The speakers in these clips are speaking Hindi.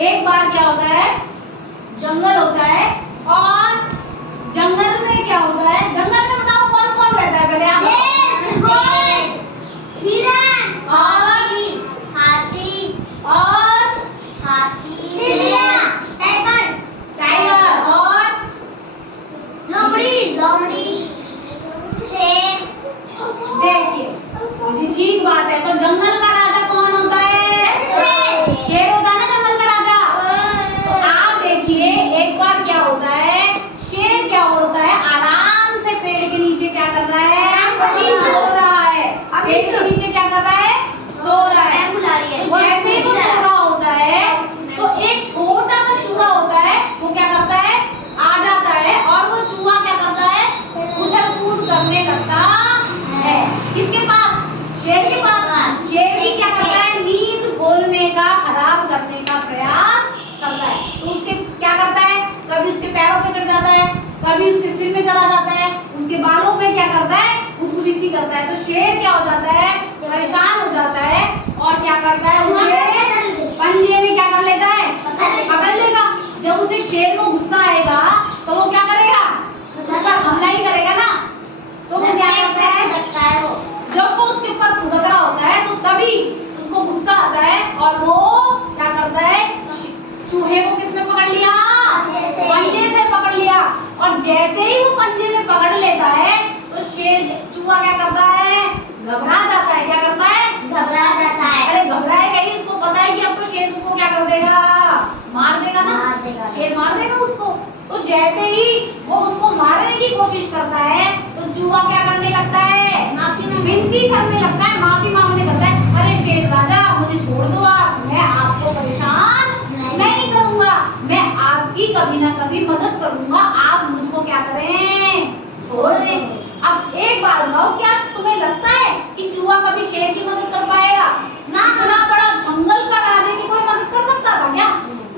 एक बार क्या होता है, जंगल होता है और जंगल में क्या होता है, जंगल में बताओ कौन कौन रहता है पहले आप? हिरण और हाथी टाइगर और लोमड़ी शेर। देखिए जी ठीक बात है। तो जंगल का राजा कौन होता है? शेर होता है ना जंगल का राजा। तो आप देखिए एक बार क्या होता है, शेर क्या होता है, आराम से पेड़ के नीचे क्या कर रहा है, सो रहा है। पेड़ के नीचे क्या कर रहा है, सो रहा है। तो जैसे ही वो सो रहा होता है तो एक छोटा सा चूहा होता है, वो क्या करता है, आ जाता है और वो चूहा क्या करता है, उछल कूद करने लगता है। किसके पास? शेर के पास। शेर भी क्या करता है, नींद खोलने का, खराब करने का प्रयास करता है। तो उसके क्या करता है, कभी उसके पैरों पे चढ़ जाता है, कभी उसके सिर में चला जाता है, उसके बालों में क्या करता है, गुदगुदी करता है। तो शेर क्या हो जाता है, परेशान हो जाता है और क्या करता है, उसे पंजे में क्या कर लेता है, पकड़ लेगा। जब उसे शेर को गुस्सा आएगा तो वो क्या करेगा, उस पर हमला ही करेगा ना। तो वो क्या करता है, जब वो उसके ऊपर फुदक रहा होता है तो तभी उसको गुस्सा आता है और वो क्या करता है, चूहे को किसमें पकड़ लिया, पंजे से पकड़ लिया। और जैसे ही वो पंजे में पकड़ लेता है तो शेर, चूहा क्या करता है, घबरा जाता है। क्या करता है, घबरा जाता है। अरे घबराए कहीं, उसको पता है कि अब तो शेर उसको क्या कर देगा, मार देगा ना, शेर मार देगा उसको। तो जैसे ही वो उसको मारने की कोशिश करता है तो चूहा क्या करने लगता है, विनती करने लगता है, माफी मांगने लगता है, अरे शेर राजा मुझे छोड़ दो, आप, मैं आपको परेशान नहीं करूंगा, मैं आपकी कभी ना कभी मदद करूंगा, आप मुझको क्या करें, छोड़ दें। अब एक बात बताओ, क्या तुम्हें लगता है कि चूहा कभी शेर की मदद कर पाएगा? इतना बड़ा जंगल का राजा की कोई मदद कर सकता था क्या?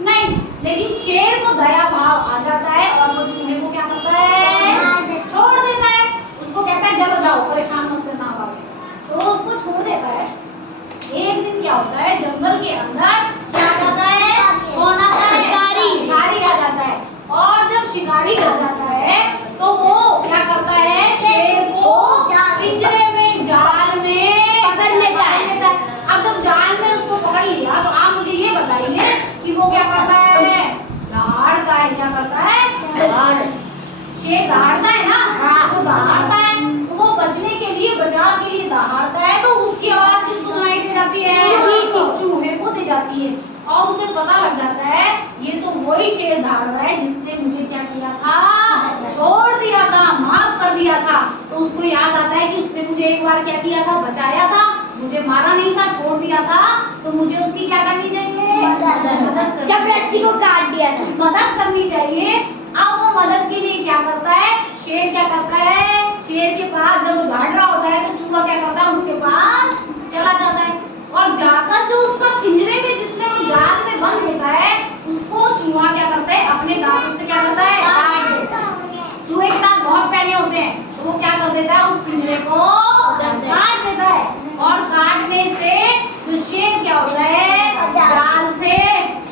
नहीं। लेकिन शेर को दया भाव आ जाता है और वो चूहे को क्या करता है, छोड़ देता है। उसको कहता है चलो जाओ, परेशान मत करना आप आगे। तो वो उसको छोड़ देता है। एक दिन क्या होता है, जंगल के अंदर क्या आ जाता है, कौन आता है, शिकारी आ जाता है। और जब शिकारी आ जाता है तो वो क्या करता है, शेर को पिंजरे में, जाल में पकड़ लेता है। अब जब जाल में उसको पकड़ लिया तो आप मुझे ये बताइए कि वो क्या करता है, दहाड़ता है। क्या करता है, शेर दहाड़ता है ना, वो दहाड़ता है। तो वो बचने के लिए, बचाव के लिए दहाड़ता है। तो उसकी आवाज किसको सुनाई दे जाती है, चूहे को दे जाती है। और उसे पता लग जाता है ये तो वही शेर दहाड़ रहा है जिसने मुझे क्या किया था, छोड़ दिया था, माफ कर दिया था। तो उसको याद आता है कि उसने मुझे एक बार क्या किया था, बचाया था, मुझे मारा नहीं था, छोड़ दिया था। तो मुझे उसकी क्या करनी चाहिए, मदद। जब रस्सी को काट दिया था, मदद करनी चाहिए। अब वो मदद के लिए क्या करता है, शेर क्या करता है, शेर के पास जब वो दहाड़ रहा होता है तो चूहा क्या करता है, उसके पास चला जाता है और जाकर जो उसका पिंजरे में, जिसमें वो जाल में बंद होता है, उसको चूहा क्या करता है, अपने दांतों से क्या करता है, काट देता है। चूहे के दांत बहुत पहले होते हैं तो वो क्या कर देता है, उस पिंजरे को काट देता है। और काटने से जो शेर क्या होता है, जाल से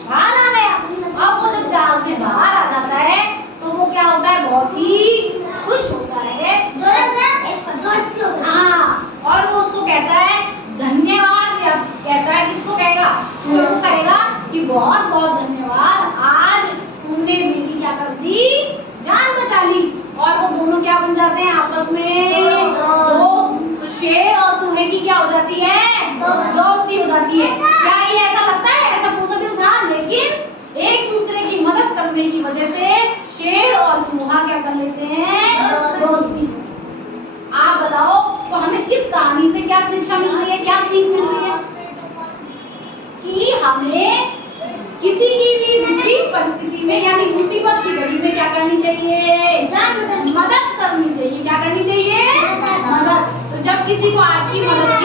बाहर आ गया। अब वो जब जाल से बाहर आ जाता है तो वो क्या होता है, बहुत ही खुश होता है। हाँ, और वो उसको कहता है धन्यवाद, कहता है, किसको कहेगा, चूहे को कहेगा कि बहुत बहुत धन्यवाद, आज तुमने मेरी क्या कर दी, जान बचा ली। और वो दोनों क्या बन जाते हैं आपस में, दोस्त। तो शेर और चूहे की क्या हो जाती है, दोस्ती हो जाती है। क्या ये ऐसा लगता है, ऐसा पॉसिबल था? लेकिन एक दूसरे की मदद करने की वजह से शेर और चूहा क्या कर लेते हैं, दोस्ती। आप बताओ तो हमें इस कहानी से क्या शिक्षा मिल रही है, क्या सीख मिल रही है? कि हमें किसी की भी विपरीत परिस्थिति में, यानी मुसीबत की घड़ी में क्या करनी चाहिए, मदद करनी चाहिए। क्या करनी चाहिए, मदद। तो जब किसी को आपकी मदद